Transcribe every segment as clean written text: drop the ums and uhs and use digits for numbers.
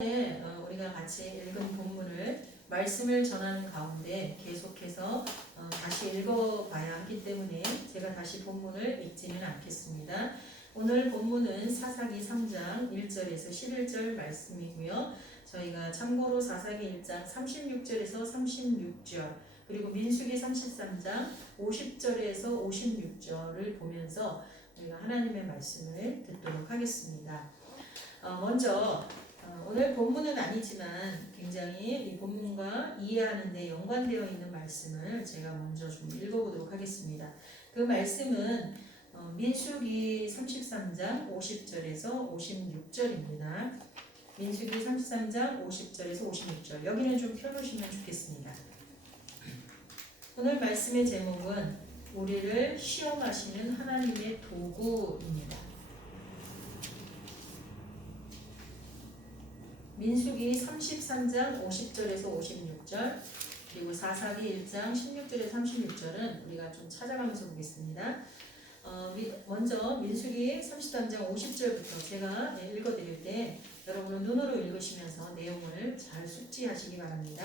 우리가 같이 읽은 본문을 말씀을 전하는 가운데 계속해서 다시 읽어봐야 하기 때문에 제가 다시 본문을 읽지는 않겠습니다. 오늘 본문은 사사기 3장 1절에서 11절 말씀이고요. 저희가 참고로 사사기 1장 36절에서 36절 그리고 민수기 33장 50절에서 56절을 보면서 우리가 하나님의 말씀을 듣도록 하겠습니다. 먼저 오늘 본문은 아니지만 굉장히 이 본문과 이해하는 데 연관되어 있는 말씀을 제가 먼저 좀 읽어보도록 하겠습니다. 그 말씀은 민수기 33장 50절에서 56절입니다. 민수기 33장 50절에서 56절 여기는 좀 펴놓으시면 좋겠습니다. 오늘 말씀의 제목은 우리를 시험하시는 하나님의 도구입니다. 민수기 33장 50절에서 56절 그리고 사사기 1장 16절에서 36절은 우리가 좀 찾아가면서 보겠습니다. 먼저 민수기 33장 50절부터 제가 읽어드릴 때 여러분은 눈으로 읽으시면서 내용을 잘 숙지하시기 바랍니다.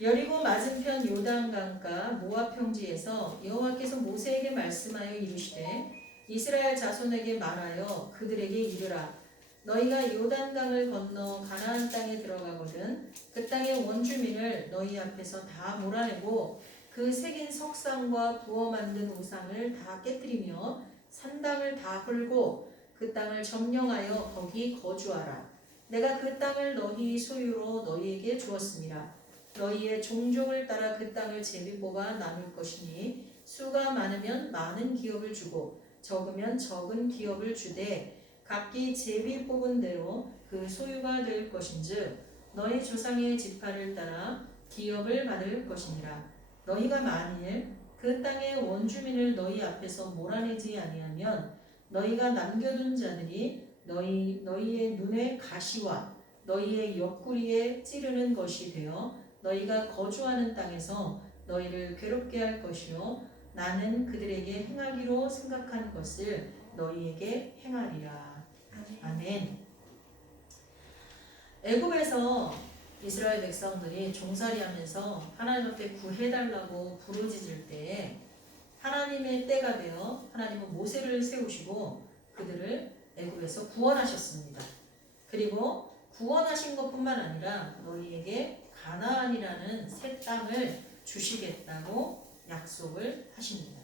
여리고 맞은편 요단강가 모압 평지에서 여호와께서 모세에게 말씀하여 이르시되 이스라엘 자손에게 말하여 그들에게 이르라 너희가 요단강을 건너 가나안 땅에 들어가거든 그 땅의 원주민을 너희 앞에서 다 몰아내고 그 새긴 석상과 부어 만든 우상을 다 깨뜨리며 산당을 다 헐고 그 땅을 점령하여 거기 거주하라. 내가 그 땅을 너희 소유로 너희에게 주었습니다. 너희의 종족을 따라 그 땅을 제비 뽑아 나눌 것이니 수가 많으면 많은 기업을 주고 적으면 적은 기업을 주되 각기 제비 뽑은 대로 그 소유가 될 것인즉 너희 조상의 지파를 따라 기업을 받을 것이니라. 너희가 만일 그 땅의 원주민을 너희 앞에서 몰아내지 아니하면 너희가 남겨둔 자들이 너희의 눈에 가시와 너희의 옆구리에 찌르는 것이 되어 너희가 거주하는 땅에서 너희를 괴롭게 할 것이요 나는 그들에게 행하기로 생각한 것을 너희에게 행하리라. 아멘. 애굽에서 이스라엘 백성들이 종살이하면서 하나님 앞에 구해달라고 부르짖을 때 하나님의 때가 되어 하나님은 모세를 세우시고 그들을 애굽에서 구원하셨습니다. 그리고 구원하신 것뿐만 아니라 너희에게 가나안이라는 새 땅을 주시겠다고 약속을 하십니다.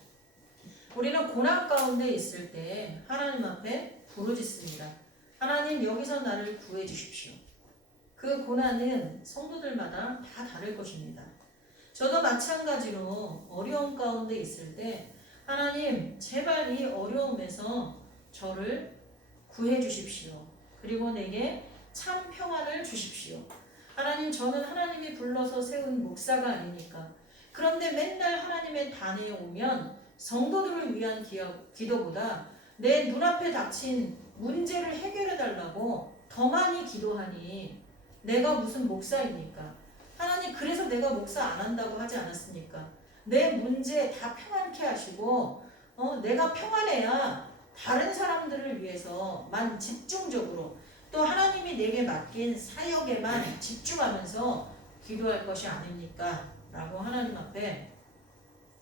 우리는 고난 가운데 있을 때 하나님 앞에 부르짖습니다. 하나님 여기서 나를 구해 주십시오. 그 고난은 성도들마다 다 다를 것입니다. 저도 마찬가지로 어려움 가운데 있을 때 하나님 제발 이 어려움에서 저를 구해 주십시오. 그리고 내게 참 평안을 주십시오. 하나님 저는 하나님이 불러서 세운 목사가 아니니까 그런데 맨날 하나님의 단에 오면 성도들을 위한 기도보다 내 눈앞에 닥친 문제를 해결해 달라고 더 많이 기도하니 내가 무슨 목사입니까? 하나님 그래서 내가 목사 안 한다고 하지 않았습니까? 내 문제 다 평안케 하시고 내가 평안해야 다른 사람들을 위해서만 집중적으로 또 하나님이 내게 맡긴 사역에만 집중하면서 기도할 것이 아닙니까? 라고 하나님 앞에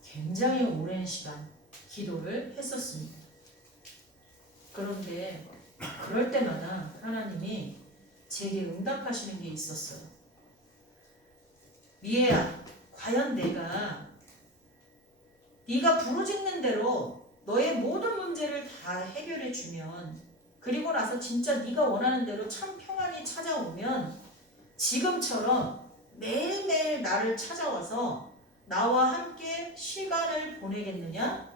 굉장히 오랜 시간 기도를 했었습니다. 그런데 그럴 때마다 하나님이 제게 응답하시는 게 있었어요. 미애야, 과연 내가 네가 부르짖는 대로 너의 모든 문제를 다 해결해 주면 그리고 나서 진짜 네가 원하는 대로 참 평안이 찾아오면 지금처럼 매일매일 나를 찾아와서 나와 함께 시간을 보내겠느냐?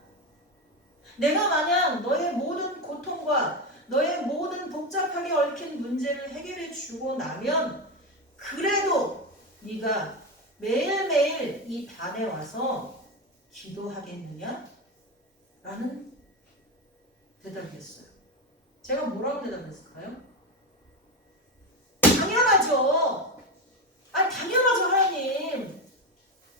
내가 만약 너의 모든 고통과 너의 모든 복잡하게 얽힌 문제를 해결해 주고 나면 그래도 네가 매일매일 이 단에 와서 기도하겠느냐? 라는 대답이었어요. 제가 뭐라고 대답했을까요? 당연하죠. 당연하죠 하나님.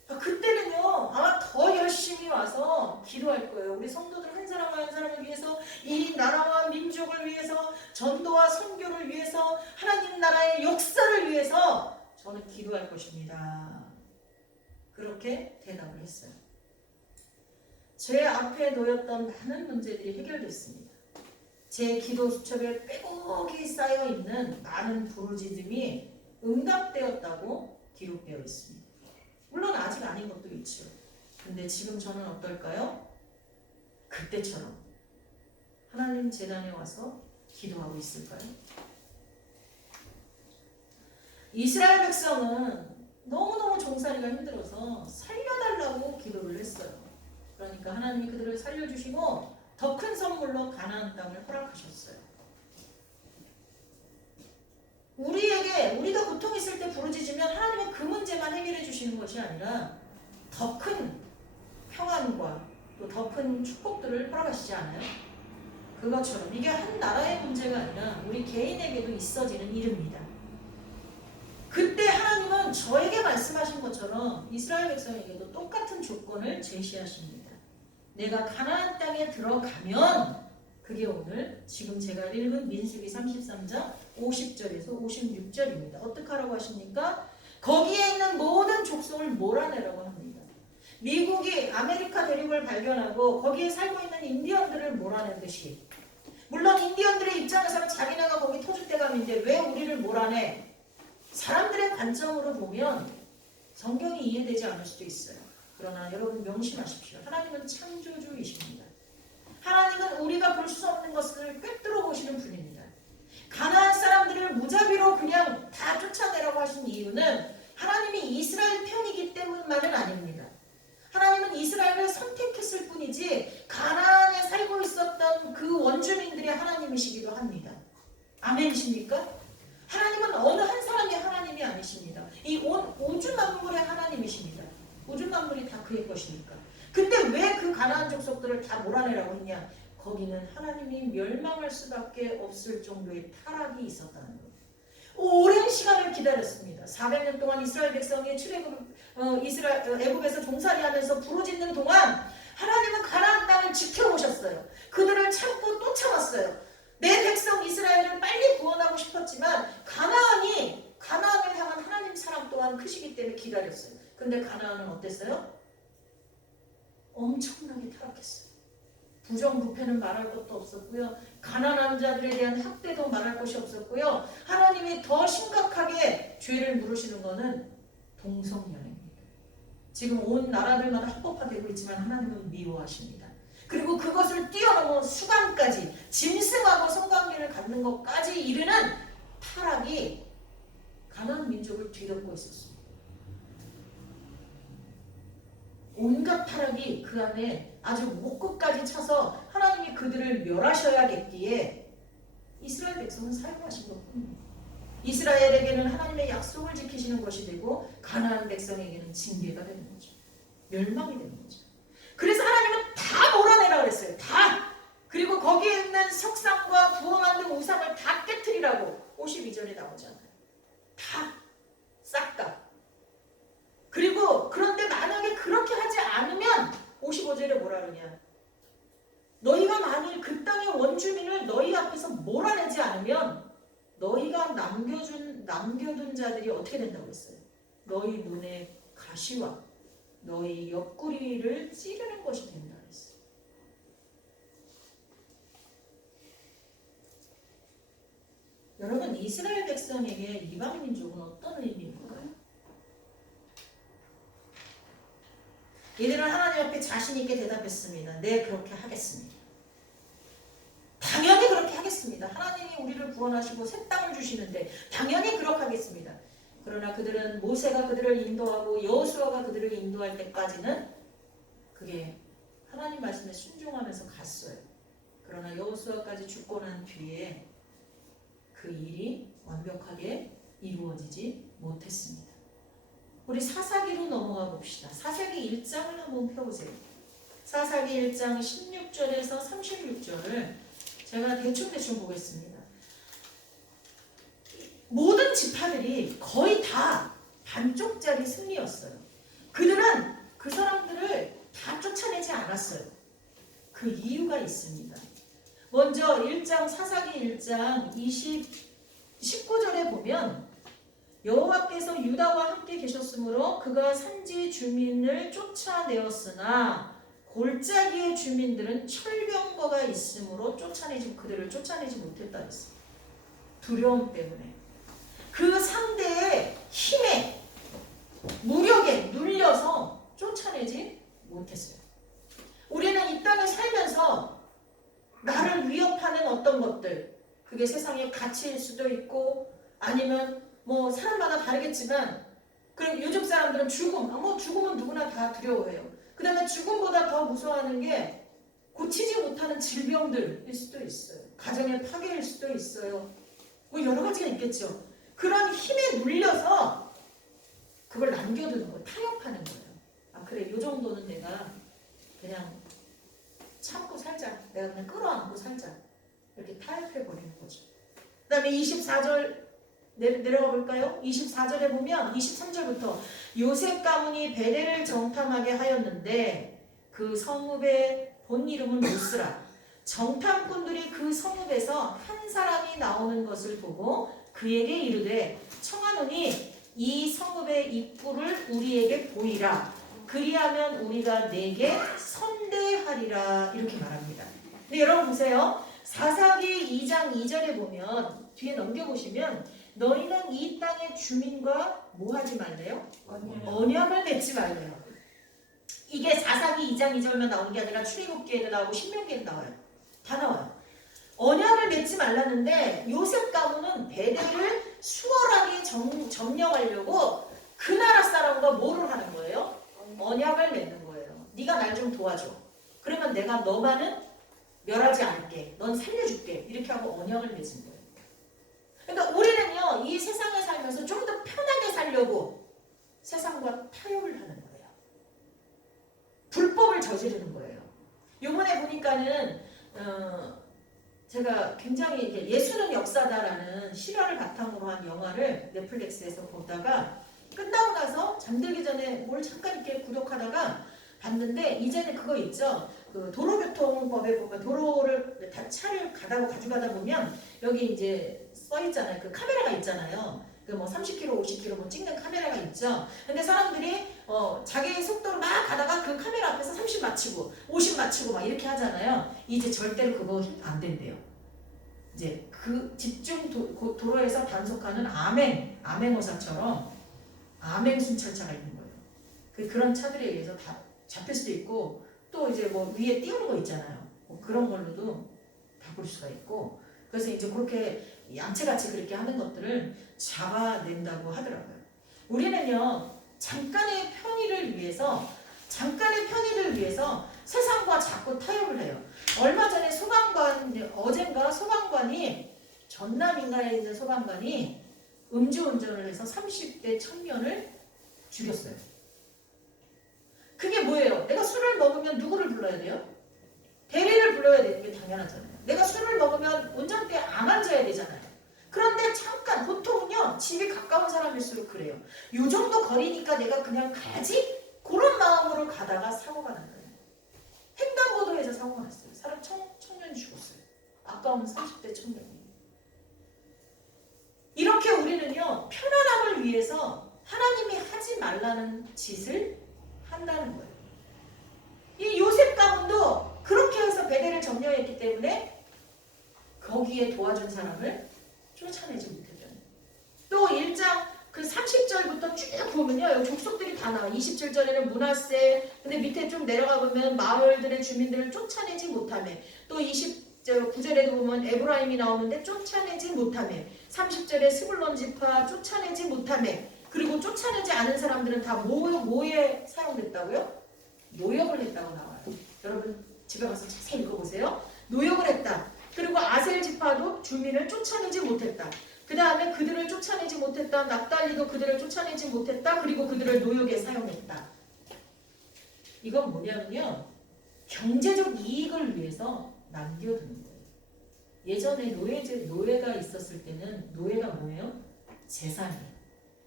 그때는요 아마 더 열심히 와서 기도할 거예요. 우리 성도들 한 사람 한 사람을 위해서 이 나라와 민족을 위해서 전도와 선교를 위해서 하나님 나라의 역사를 위해서 저는 기도할 것입니다. 그렇게 대답을 했어요. 제 앞에 놓였던 많은 문제들이 해결됐습니다. 제 기도 수첩에 빼곡히 쌓여있는 많은 부르짖음이 응답되었다고 기록되어 있습니다. 물론 아직 아닌 것도 있죠. 근데 지금 저는 어떨까요? 그때처럼 하나님 제단에 와서 기도하고 있을까요? 이스라엘 백성은 너무너무 종살이가 힘들어서 살려달라고 기도를 했어요. 그러니까 하나님이 그들을 살려주시고 더 큰 선물로 가나안 땅을 허락하셨어요. 우리가 고통 있을 때 부르짖으면 하나님은 그 문제만 해결해 주시는 것이 아니라 더 큰 평안과 또 더 큰 축복들을 허락하시지 않아요? 그것처럼 이게 한 나라의 문제가 아니라 우리 개인에게도 있어지는 일입니다. 그때 하나님은 저에게 말씀하신 것처럼 이스라엘 백성에게도 똑같은 조건을 제시하십니다. 내가 가나안 땅에 들어가면 그게 오늘 지금 제가 읽은 민수기 33장 50절에서 56절입니다. 어떻게 하라고 하십니까? 거기에 있는 모든 족속을 몰아내라고 합니다. 미국이 아메리카 대륙을 발견하고 거기에 살고 있는 인디언들을 몰아내듯이, 물론 인디언들의 입장에서는 자기네가 거기 토주대감인데 왜 우리를 몰아내? 사람들의 관점으로 보면 성경이 이해되지 않을 수도 있어요. 그러나 여러분 명심하십시오. 하나님은 창조주이십니다. 하나님은 우리가 볼 수 없는 것을 꿰뚫어 보시는 분입니다. 가나안 사람들을 무자비로 그냥 다 쫓아내라고 하신 이유는 하나님이 이스라엘 편이기 때문만은 아닙니다. 하나님은 이스라엘을 선택했을 뿐이지 가나안에 살고 있었던 그 원주민들의 하나님이시기도 합니다. 아멘이십니까? 하나님은 어느 한 사람의 하나님이 아니십니다. 이 온 우주 만물의 하나님이십니다. 우주 만물이 다 그의 것이니까. 근데 왜 그 가나안 족속들을 다 몰아내라고 했냐? 거기는 하나님이 멸망할 수밖에 없을 정도의 타락이 있었다는 거예요. 오랜 시간을 기다렸습니다. 400년 동안 이스라엘 백성이 애굽에서 종살이하면서 부르짖는 동안 하나님은 가나안 땅을 지켜오셨어요. 그들을 참고 또 참았어요. 내 백성 이스라엘을 빨리 구원하고 싶었지만 가나안을 향한 하나님 사랑 또한 크시기 때문에 기다렸어요. 근데 가나안은 어땠어요? 엄청나게 타락했어요. 부정부패는 말할 것도 없었고요. 가난한 자들에 대한 학대도 말할 것이 없었고요. 하나님이 더 심각하게 죄를 물으시는 것은 동성연애입니다. 지금 온 나라들마다 합법화되고 있지만 하나님은 미워하십니다. 그리고 그것을 뛰어넘어 수간까지 짐승하고 성관계를 갖는 것까지 이르는 타락이 가나안 민족을 뒤덮고 있었습니다. 온갖 타락이 그 안에 아주 목끝까지 차서 하나님이 그들을 멸하셔야겠기에 이스라엘 백성은 사용하신 것뿐입니다. 이스라엘에게는 하나님의 약속을 지키시는 것이 되고 가나안 백성에게는 징계가 되는 거죠. 멸망이 되는 거죠. 그래서 하나님은 다 몰아내라 그랬어요. 다. 그리고 거기에 있는 석상과 부어 만든 우상을 다 깨트리라고 52절에 나오잖아요. 다. 싹 다. 그리고 그런데 만약에 그렇게 하지 않으면 55절에 뭐라 그러냐? 너희가 만일 그 땅의 원주민을 너희 앞에서 몰아내지 않으면 너희가 남겨둔 자들이 어떻게 된다고 했어요? 너희 눈에 가시와 너희 옆구리를 찌르는 것이 된다 했어요. 여러분, 이스라엘 백성에게 이방 민족은 어떤 의미일까요? 이들은 하나님 앞에 자신 있게 대답했습니다. 네, 그렇게 하겠습니다. 당연히 그렇게 하겠습니다. 하나님이 우리를 구원하시고 새 땅을 주시는데 당연히 그렇게 하겠습니다. 그러나 그들은 모세가 그들을 인도하고 여호수아가 그들을 인도할 때까지는 그게 하나님 말씀에 순종하면서 갔어요. 그러나 여호수아까지 죽고 난 뒤에 그 일이 완벽하게 이루어지지 못했습니다. 우리 사사기로 넘어가 봅시다. 사사기 1장을 한번 펴보세요. 사사기 1장 16절에서 36절을 제가 대충 보겠습니다. 모든 지파들이 거의 다 반쪽짜리 승리였어요. 그들은 그 사람들을 다 쫓아내지 않았어요. 그 이유가 있습니다. 먼저 1장 사사기 1장 19절에 보면 여호와께서 유다와 함께 계셨으므로 그가 산지 주민을 쫓아내었으나 골짜기의 주민들은 철병거가 있으므로 그들을 쫓아내지 못했다 했어. 두려움 때문에. 그 상대의 힘에 무력에 눌려서 쫓아내지 못했어요. 우리는 이 땅을 살면서 나를 위협하는 어떤 것들, 그게 세상의 가치일 수도 있고 아니면 뭐 사람마다 다르겠지만, 그리고 요즘 사람들은 죽음은 누구나 다 두려워해요. 그 다음에 죽음보다 더 무서워하는 게 고치지 못하는 질병들일 수도 있어요. 가정의 파괴일 수도 있어요. 뭐 여러 가지가 있겠죠. 그런 힘에 눌려서 그걸 남겨두는 거예요. 타협하는 거예요. 아 그래, 요 정도는 내가 그냥 참고 살자. 내가 그냥 끌어안고 살자. 이렇게 타협해버리는 거죠. 그 다음에 24절 내려가 볼까요? 24절에 보면 23절부터 요셉 가문이 베델을 정탐하게 하였는데 그 성읍의 본 이름은 루스라. 정탐꾼들이 그 성읍에서 한 사람이 나오는 것을 보고 그에게 이르되 청하노니 이 성읍의 입구를 우리에게 보이라. 그리하면 우리가 네게 선대하리라. 이렇게 말합니다. 근데 여러분 보세요. 사사기 2장 2절에 보면 뒤에 넘겨보시면 너희는 이 땅의 주민과 뭐 하지 말래요? 언약을 맺지 말래요. 이게 사사기 2장 2절만 나오는 게 아니라 출애굽기에도 나오고 신명기에도 나와요. 다 나와요. 언약을 맺지 말라는데 요셉 가문은 베델을 수월하게 점령하려고 그 나라 사람과 뭐를 하는 거예요? 언약을 맺는 거예요. 네가 날 좀 도와줘. 그러면 내가 너만은 멸하지 않을게. 넌 살려줄게. 이렇게 하고 언약을 맺은 거예요. 그러니까 우리는요, 이 세상에 살면서 좀 더 편하게 살려고 세상과 타협을 하는 거예요. 불법을 저지르는 거예요. 요번에 보니까는 제가 굉장히 예수는 역사다라는 실화를 바탕으로 한 영화를 넷플릭스에서 보다가 끝나고 나서 잠들기 전에 뭘 잠깐 이렇게 구독하다가 봤는데, 이제는 그거 있죠. 그 도로교통법에 보면 도로를 차를 가져가다 보면 여기 이제 써 있잖아요. 그 카메라가 있잖아요. 그 뭐 30km, 50km 뭐 찍는 카메라가 있죠. 근데 사람들이 자기 속도로 막 가다가 그 카메라 앞에서 30 맞추고 50 맞추고 막 이렇게 하잖아요. 이제 절대로 그거 안 된대요. 이제 그 집중 도로에서 단속하는 암행어사처럼 암행 순찰차가 있는 거예요. 그런 차들에 의해서 다 잡힐 수도 있고, 또 이제 뭐 위에 띄우는 거 있잖아요. 뭐 그런 걸로도 바꿀 수가 있고, 그래서 이제 그렇게 양채같이 그렇게 하는 것들을 잡아낸다고 하더라고요. 우리는요, 잠깐의 편의를 위해서 세상과 자꾸 타협을 해요. 얼마 전에 어젠가 소방관이, 전남인가에 있는 소방관이 음주운전을 해서 30대 청년을 죽였어요. 그게 뭐예요? 내가 술을 먹으면 누구를 불러야 돼요? 대리를 불러야 되는 게 당연하잖아요. 내가 술을 먹으면 운전대에 안 앉아야 되잖아요. 그런데 잠깐, 보통은요, 집이 가까운 사람일수록 그래요. 요 정도 거리니까 내가 그냥 가지? 그런 마음으로 가다가 사고가 난 거예요. 횡단보도에서 사고가 났어요. 사람 청년이 죽었어요. 아까운 30대 청년이. 이렇게 우리는요, 편안함을 위해서 하나님이 하지 말라는 짓을 한다는 거예요. 이 요셉 가문도 그렇게 해서 베델을 점령했기 때문에 거기에 도와준 사람을 쫓아내지 못했잖아요. 또 1장 그 30절부터 쭉 보면요, 여기 족속들이 다 나와. 27절에는 므낫세, 근데 밑에 좀 내려가 보면 마을들의 주민들을 쫓아내지 못하며, 또 29절에도 보면 에브라임이 나오는데 쫓아내지 못하며, 30절에 스불론 지파 쫓아내지 못하며, 그리고 쫓아내지 않은 사람들은 다 뭐에 사용됐다고요? 노역을 했다고 나와요. 여러분 집에 가서 자세히 읽어보세요. 노역을 했다. 그리고 아셀 지파도 주민을 쫓아내지 못했다. 그 다음에 그들을 쫓아내지 못했다. 납달리도 그들을 쫓아내지 못했다. 그리고 그들을 노역에 사용했다. 이건 뭐냐면요, 경제적 이익을 위해서 남겨두는 거예요. 예전에 노예가 있었을 때는 노예가 뭐예요? 재산이에요.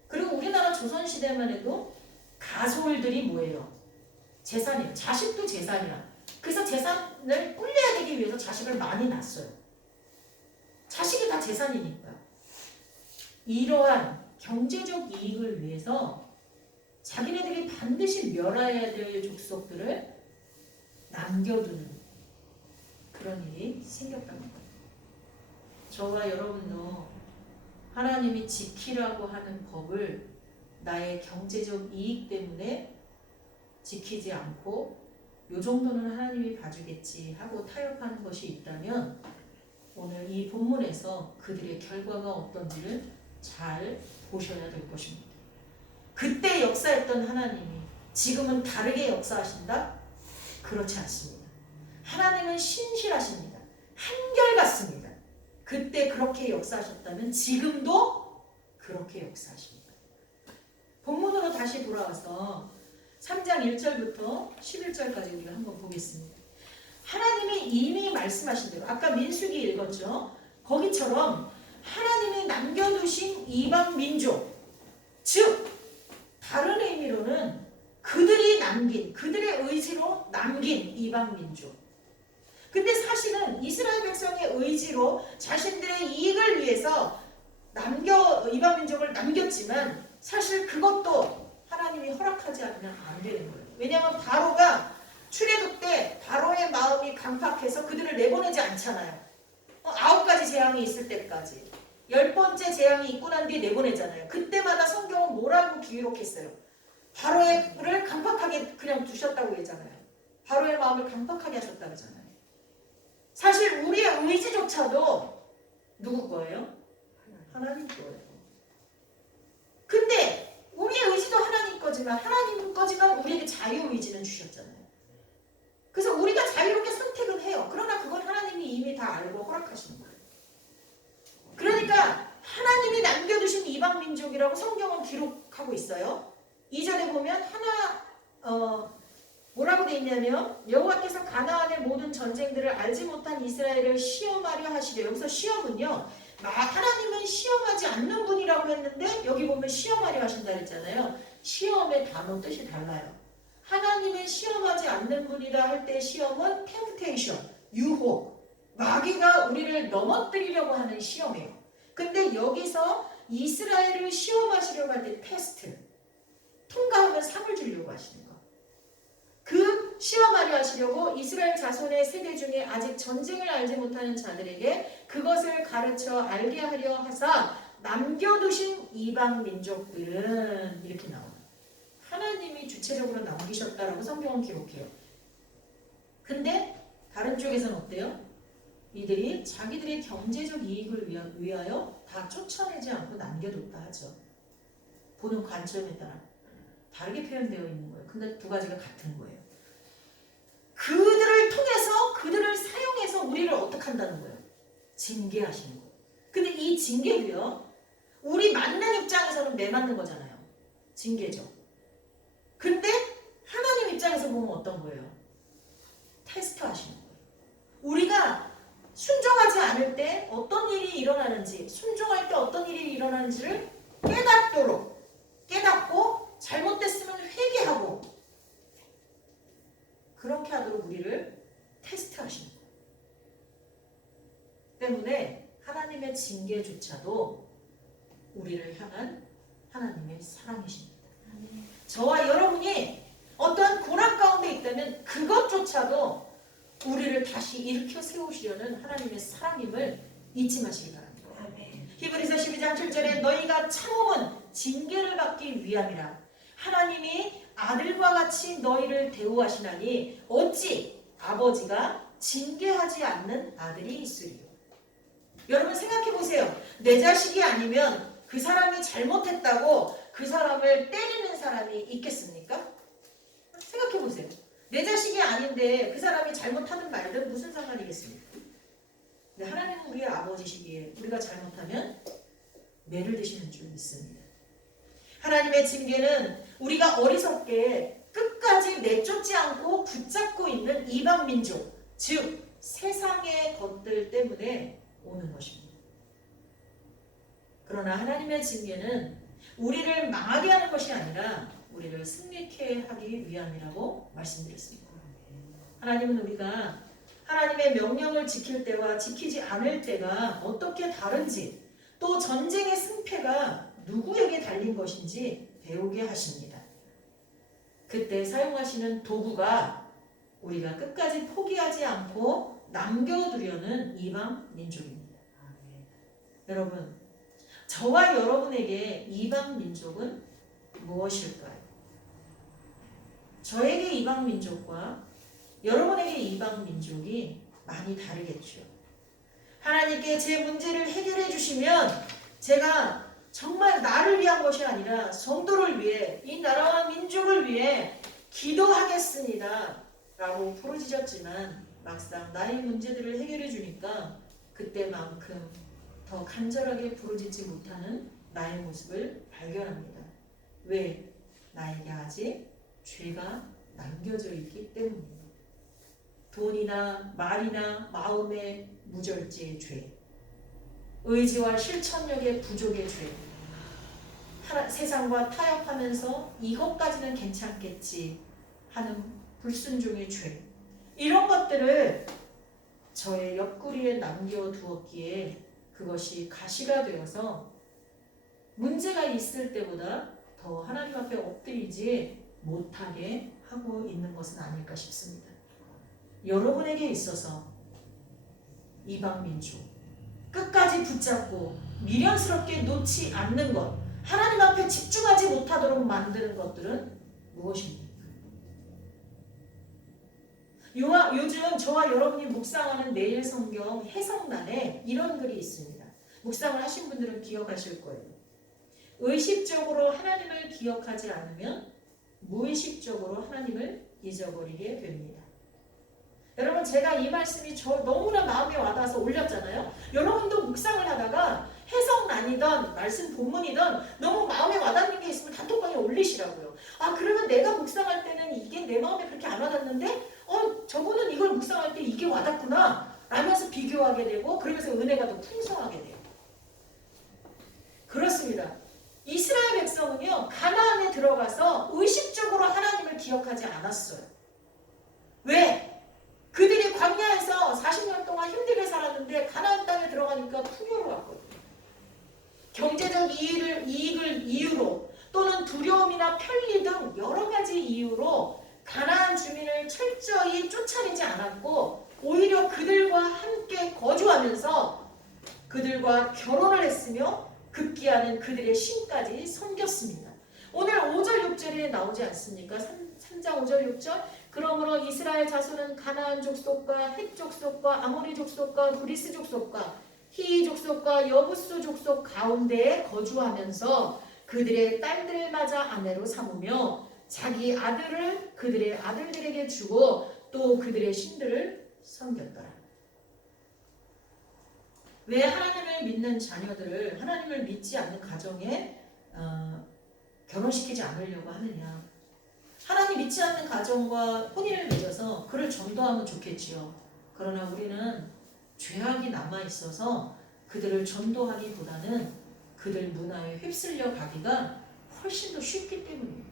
그리고 우리나라 조선시대만 해도 가솔들이 뭐예요? 재산이에요. 자식도 재산이야. 그래서 재산 재산을 불려야 되기 위해서 자식을 많이 낳았어요. 자식이 다 재산이니까. 이러한 경제적 이익을 위해서 자기네들이 반드시 멸해야 될 족속들을 남겨두는 그런 일이 생겼다는 거예요. 저와 여러분도 하나님이 지키라고 하는 법을 나의 경제적 이익 때문에 지키지 않고 요 정도는 하나님이 봐주겠지 하고 타협하는 것이 있다면 오늘 이 본문에서 그들의 결과가 어떤지를 잘 보셔야 될 것입니다. 그때 역사했던 하나님이 지금은 다르게 역사하신다? 그렇지 않습니다. 하나님은 신실하십니다. 한결같습니다. 그때 그렇게 역사하셨다면 지금도 그렇게 역사하십니다. 본문으로 다시 돌아와서 3장 1절부터 11절까지 우리가 한번 보겠습니다. 하나님이 이미 말씀하신 대로 아까 민수기 읽었죠. 거기처럼 하나님이 남겨두신 이방 민족, 즉 다른 의미로는 그들이 남긴, 그들의 의지로 남긴 이방 민족. 근데 사실은 이스라엘 백성의 의지로 자신들의 이익을 위해서 이방 민족을 남겼지만 사실 그것도 하나님이 허락하지 않으면 안 되는 거예요. 왜냐하면 바로가 출애굽 때 바로의 마음이 강팍해서 그들을 내보내지 않잖아요. 9가지 재앙이 있을 때까지. 10번째 재앙이 있고 난 뒤에 내보내잖아요. 그때마다 성경은 뭐라고 기록했어요? 바로를 강팍하게 그냥 두셨다고 했잖아요. 바로의 마음을 강팍하게 하셨다고 했잖아요. 사실 우리의 의지조차도 누구 거예요? 하나님 거예요. 근데 우리의 의지도 하나님 거지만 하나님 거지만 우리에게 자유의지는 주셨잖아요. 그래서 우리가 자유롭게 선택은 해요. 그러나 그건 하나님이 이미 다 알고 허락하시는 거예요. 그러니까 하나님이 남겨두신 이방 민족이라고 성경은 기록하고 있어요. 2절에 보면 뭐라고 돼 있냐면 여호와께서 가나안의 모든 전쟁들을 알지 못한 이스라엘을 시험하려 하시려. 여기서 시험은요. 하나님은 시험하지 않는 분이라고 했는데 여기 보면 시험하려 하신다 그랬잖아요. 시험의 단어 뜻이 달라요. 하나님은 시험하지 않는 분이라 할 때 시험은 temptation, 유혹, 마귀가 우리를 넘어뜨리려고 하는 시험이에요. 근데 여기서 이스라엘을 시험하시려고 할 때 테스트, 통과하면 상을 주려고 하시는 거. 그 시험하려 하시려고 이스라엘 자손의 세대 중에 아직 전쟁을 알지 못하는 자들에게 그것을 가르쳐 알게 하려 하사 남겨두신 이방 민족들은 이렇게 나와요. 하나님이 주체적으로 남기셨다라고 성경은 기록해요. 근데 다른 쪽에서는 어때요? 이들이 자기들의 경제적 이익을 위하여 다 쫓아내지 않고 남겨뒀다 하죠. 보는 관점에 따라 다르게 표현되어 있는 거예요. 근데 두 가지가 같은 거예요. 그들을 통해서 그들을 사용해서 우리를 어떻게 한다는 거예요? 징계하시는 거예요. 근데 이 징계도요. 우리 맞는 입장에서는 매맞는 거잖아요. 징계죠. 근데 하나님 입장에서 보면 어떤 거예요? 테스트 하시는 거예요. 우리가 순종하지 않을 때 어떤 일이 일어나는지, 순종할 때 어떤 일이 일어나는지를 깨닫고 잘못됐으면 회개하고 그렇게 하도록 우리를 테스트하시는 거예요. 때문에 하나님의 징계조차도 우리를 향한 하나님의 사랑이십니다. 저와 여러분이 어떠한 고난 가운데 있다면 그것조차도 우리를 다시 일으켜 세우시려는 하나님의 사랑임을 잊지 마시기 바랍니다. 히브리서 12장 7절에 너희가 참음은 징계를 받기 위함이라. 하나님이 아들과 같이 너희를 대우하시나니 어찌 아버지가 징계하지 않는 아들이 있으리요. 여러분 생각해 보세요. 내 자식이 아니면 그 사람이 잘못했다고 그 사람을 때리는 사람이 있겠습니까? 생각해 보세요. 내 자식이 아닌데 그 사람이 잘못하든 말든 무슨 상관이겠습니까? 근데 하나님은 우리의 아버지시기에 우리가 잘못하면 매를 드시는 줄 믿습니다. 하나님의 징계는 우리가 어리석게 끝까지 내쫓지 않고 붙잡고 있는 이방 민족, 즉 세상의 것들 때문에 오는 것입니다. 그러나 하나님의 징계는 우리를 망하게 하는 것이 아니라 우리를 승리케 하기 위함이라고 말씀드렸습니다. 하나님은 우리가 하나님의 명령을 지킬 때와 지키지 않을 때가 어떻게 다른지, 또 전쟁의 승패가 누구에게 달린 것인지 배우게 하십니다. 그때 사용하시는 도구가 우리가 끝까지 포기하지 않고 남겨두려는 이방 민족입니다. 여러분, 저와 여러분에게 이방 민족은 무엇일까요? 저에게 이방 민족과 여러분에게 이방 민족이 많이 다르겠죠. 하나님께 제 문제를 해결해 주시면 제가 정말 나를 위한 것이 아니라 성도를 위해, 이 나라와 민족을 위해 기도하겠습니다 라고 부르짖었지만 막상 나의 문제들을 해결해 주니까 그때만큼 더 간절하게 부르짖지 못하는 나의 모습을 발견합니다. 왜? 나에게 아직 죄가 남겨져 있기 때문입니다. 돈이나 말이나 마음의 무절제의 죄, 의지와 실천력의 부족의 죄, 세상과 타협하면서 이것까지는 괜찮겠지 하는 불순종의 죄, 이런 것들을 저의 옆구리에 남겨두었기에 그것이 가시가 되어서 문제가 있을 때보다 더 하나님 앞에 엎드리지 못하게 하고 있는 것은 아닐까 싶습니다. 여러분에게 있어서 이방 민족 끝까지 붙잡고 미련스럽게 놓지 않는 것, 하나님 앞에 집중하지 못하도록 만드는 것들은 무엇입니까? 요즘 저와 여러분이 묵상하는 내일 성경 해석란에 이런 글이 있습니다. 묵상을 하신 분들은 기억하실 거예요. 의식적으로 하나님을 기억하지 않으면 무의식적으로 하나님을 잊어버리게 됩니다. 여러분, 제가 이 말씀이 너무나 마음에 와닿아서 올렸잖아요. 여러분도 묵상을 하다가 해석란이든 말씀 본문이든 너무 마음에 와닿는 게 있으면 단톡방에 올리시라고요. 아, 그러면 내가 묵상할 때는 이게 내 마음에 그렇게 안 와닿는데 저분은 이걸 묵상할 때 이게 와닿구나 라면서 비교하게 되고, 그러면서 은혜가 더 풍성하게 돼요. 그렇습니다. 이스라엘 백성은요, 가나안에 들어가서 의식적으로 하나님을 기억하지 않았어요. 왜? 그들이 광야에서 40년 동안 힘들게 살았는데 가나안 땅에 들어가니까 풍요로웠거든요. 경제적 이익을 이유로, 또는 두려움이나 편리 등 여러 가지 이유로 가나안 주민을 철저히 쫓아내지 않았고, 오히려 그들과 함께 거주하면서 그들과 결혼을 했으며 급기야는 그들의 신까지 섬겼습니다. 오늘 5절 6절에 나오지 않습니까? 3장 5절 6절. 그러므로 이스라엘 자손은 가나안 족속과 헷 족속과 아모리 족속과 그리스 족속과 히 족속과 여부수 족속 가운데에 거주하면서 그들의 딸들을 맞아 아내로 삼으며 자기 아들을 그들의 아들들에게 주고 또 그들의 신들을 섬겼더라. 왜 하나님을 믿는 자녀들을 하나님을 믿지 않는 가정에 결혼시키지 않으려고 하느냐? 하나님 믿지 않는 가정과 혼인을 맺어서 그를 전도하면 좋겠지요. 그러나 우리는 죄악이 남아있어서 그들을 전도하기보다는 그들 문화에 휩쓸려 가기가 훨씬 더 쉽기 때문입니다.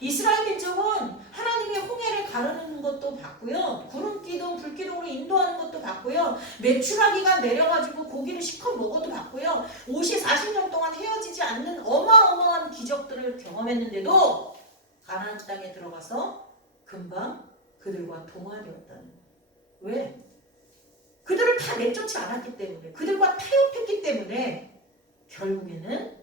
이스라엘 민족은 하나님의 홍해를 가르는 것도 봤고요. 구름기둥, 불기둥으로 인도하는 것도 봤고요. 메추라기가 내려가지고 고기를 실컷 먹어도 봤고요. 옷이 40년 동안 헤어지지 않는 어마어마한 기적들을 경험했는데도 가나안 땅에 들어가서 금방 그들과 동화되었다는 거예요. 왜? 그들을 다 내쫓지 않았기 때문에, 그들과 타협했기 때문에 결국에는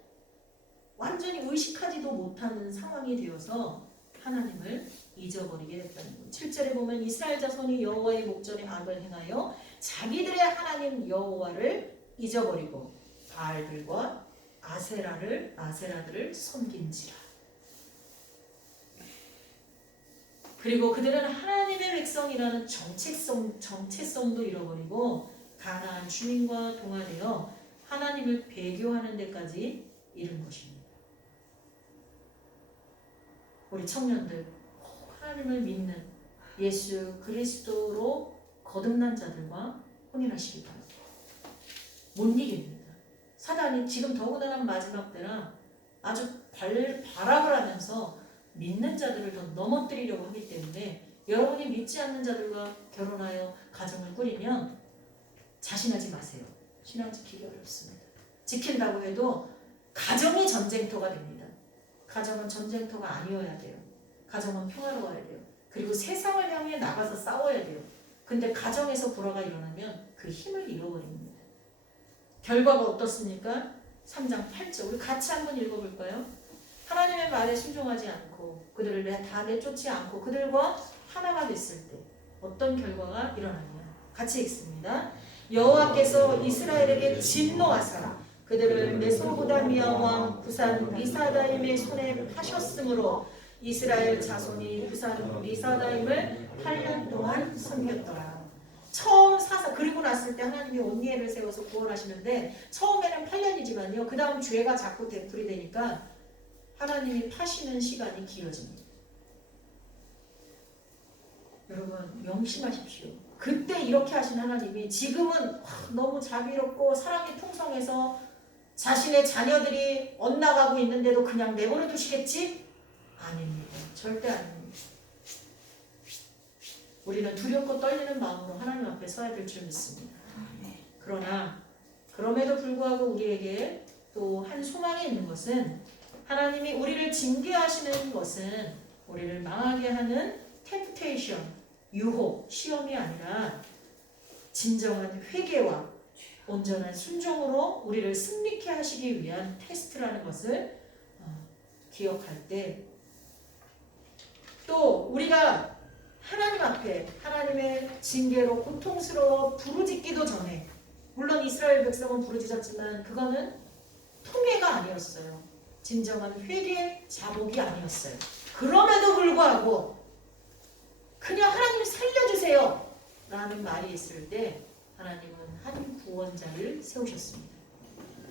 완전히 의식하지도 못하는 상황이 되어서 하나님을 잊어버리게 됐다는 거예요. 7절에 보면 이스라엘 자손이 여호와의 목전에 악을 행하여 자기들의 하나님 여호와를 잊어버리고 바알들과 아세라들을 섬긴지라. 그리고 그들은 하나님의 백성이라는 정체성도 잃어버리고 가나안 주민과 동화되어 하나님을 배교하는 데까지 이른 것입니다. 우리 청년들, 하나님을 믿는 예수 그리스도로 거듭난 자들과 혼인하시기 바랍니다. 못 이깁니다. 사단이 지금 더군다나 마지막 때라 아주 발악을 하면서 믿는 자들을 더 넘어뜨리려고 하기 때문에 여러분이 믿지 않는 자들과 결혼하여 가정을 꾸리면 자신하지 마세요. 신앙 지키기 어렵습니다. 지킨다고 해도 가정이 전쟁터가 됩니다. 가정은 전쟁터가 아니어야 돼요. 가정은 평화로워야 돼요. 그리고 세상을 향해 나가서 싸워야 돼요. 근데 가정에서 불화가 일어나면 그 힘을 잃어버립니다. 결과가 어떻습니까? 3장 8절 우리 같이 한번 읽어볼까요? 하나님의 말에 순종하지 않고 그들을 다 내쫓지 않고 그들과 하나가 됐을 때 어떤 결과가 일어나냐. 같이 읽습니다. 여호와께서 이스라엘에게 진노하사 그들을 메소포다미아 왕 구산 리사다임의 손에 파셨으므로 이스라엘 자손이 구산 리사다임을 8년 동안 섬겼더라. 처음 사사 그리고 났을 때 하나님이 온니엘을 세워서 구원하시는데 처음에는 8년이지만요. 그 다음 죄가 자꾸 되풀이 되니까 하나님이 파시는 시간이 길어집니다. 여러분 명심하십시오. 그때 이렇게 하신 하나님이 지금은 너무 자비롭고 사랑이 풍성해서 자신의 자녀들이 엇나가고 있는데도 그냥 내버려 두시겠지? 아닙니다. 절대 아닙니다. 우리는 두렵고 떨리는 마음으로 하나님 앞에 서야 될 줄 믿습니다. 그러나 그럼에도 불구하고 우리에게 또 한 소망이 있는 것은 하나님이 우리를 징계하시는 것은 우리를 망하게 하는 템프테이션, 유혹, 시험이 아니라 진정한 회개와 온전한 순종으로 우리를 승리케 하시기 위한 테스트라는 것을 기억할 때 또 우리가 하나님 앞에 하나님의 징계로 고통스러워 부르짖기도 전에 물론 이스라엘 백성은 부르짖었지만 그거는 통회가 아니었어요. 진정한 회개 자복이 아니었어요. 그럼에도 불구하고 그냥 하나님 살려주세요 라는 말이 있을 때 하나님은 한 구원자를 세우셨습니다.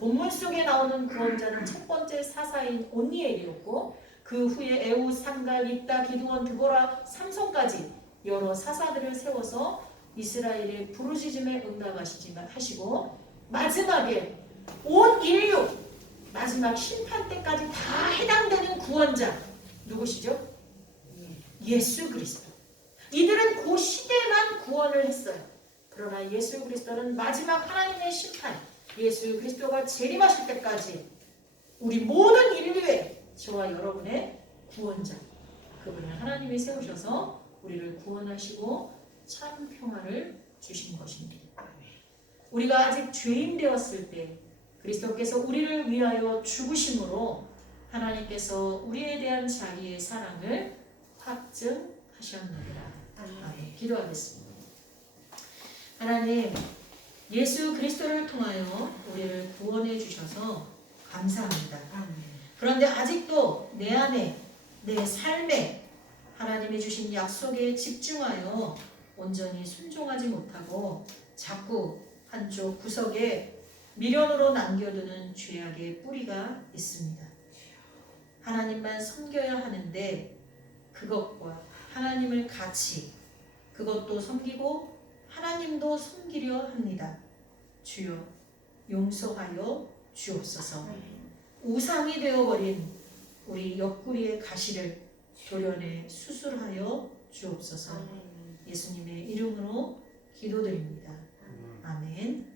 본문 속에 나오는 구원자는 첫 번째 사사인 온니엘이었고 그 후에 에우, 삼갈, 입다, 기드온, 드보라, 삼손까지 여러 사사들을 세워서 이스라엘의 부르짖음에 응답하시고 마지막에 온 인류 마지막 심판 때까지 다 해당되는 구원자 누구시죠? 예수 그리스도. 이들은 그 시대만 구원을 했어요. 그러나 예수 그리스도는 마지막 하나님의 심판 예수 그리스도가 재림하실 때까지 우리 모든 인류의 저와 여러분의 구원자 그분을 하나님이 세우셔서 우리를 구원하시고 참 평화를 주신 것입니다. 우리가 아직 죄인 되었을 때 그리스도께서 우리를 위하여 죽으심으로 하나님께서 우리에 대한 자기의 사랑을 확증하셨느니라. 아멘. 기도하겠습니다. 하나님, 예수 그리스도를 통하여 우리를 구원해 주셔서 감사합니다. 그런데 아직도 내 안에, 내 삶에 하나님이 주신 약속에 집중하여 온전히 순종하지 못하고 자꾸 한쪽 구석에 미련으로 남겨두는 죄악의 뿌리가 있습니다. 하나님만 섬겨야 하는데 그것과 하나님을 같이 그것도 섬기고 하나님도 섬기려 합니다. 주여 용서하여 주옵소서. 우상이 되어버린 우리 옆구리의 가시를 돌연에 수술하여 주옵소서. 예수님의 이름으로 기도드립니다. 아멘.